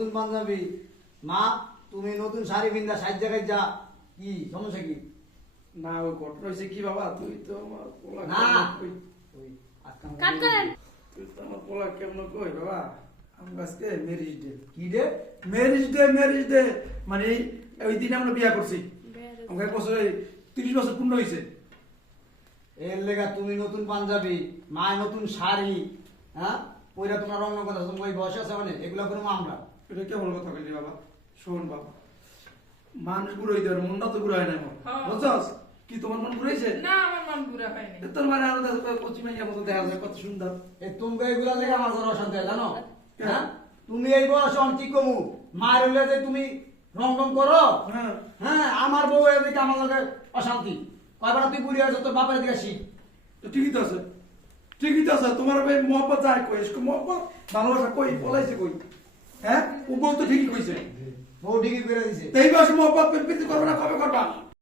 নতুন পাঞ্জাবি। মা তুমি নতুন শাড়ি পিন্দা সাইড জায়গায় যা। কি সমস্যা কি? না ওই ঘটনা হয়েছে কি বাবা? তুই তো আমার পোলা না। কাট করেন। তুই তো আমার পোলা কেমন কই বাবা? আমার আজকে ম্যারেজ ডে কি রে ম্যারেজ ডে ম্যারেজ ডে মানে ওই দিনে আমরা বিয়া করছি। আমাকে এক বছর তিরিশ বছর পূর্ণ হয়েছে। এর লেগা তুমি নতুন পাঞ্জাবি মায় নতুন শাড়ি হ্যাঁ? পয়লা তোমার রঙ কথা তুমি ওই বয়স আছে মানে? এগুলো করব আমরা। এটা কেমন কথা বললি বাবা? শোন বাবা মানুষ বুড়ো হইতে পারে মনটা তো বুড়ো হয় না এখন। বুঝছস? কি তোমার মন বুড়াইছে? না আমার মন পুরা হয়নি। তোর মানে আরও কচি মাইয়া মতো দেখা যায় কত সুন্দর। এ তুমি এগুলা লেগে আমার ঘরে অশান্তি জানো? হ্যাঁ? তুমি এই বয়সে অন কি কমু? মায়ের হইলে যে তুমি রং রং করো? হ্যাঁ। হ্যাঁ আমার বউ এদিকে আমার লগে অশান্তি। কয়বার তুই বুড়ি হয়েছ তোর বাপের দিকে শিখ তো ঠিকই তো আছে। ঠিকই তো আছে। তোমার ভাই মোহাম্মত যায় কই এসকো মোহাম্মত ভালোবাসা কই? বলাইছে কই? হ্যাঁ? ও বউ তো ঠিকই কইছে। বউ ঠিকই করে দিছে। তাই এই মাসে পেতে করবে না কবে করবা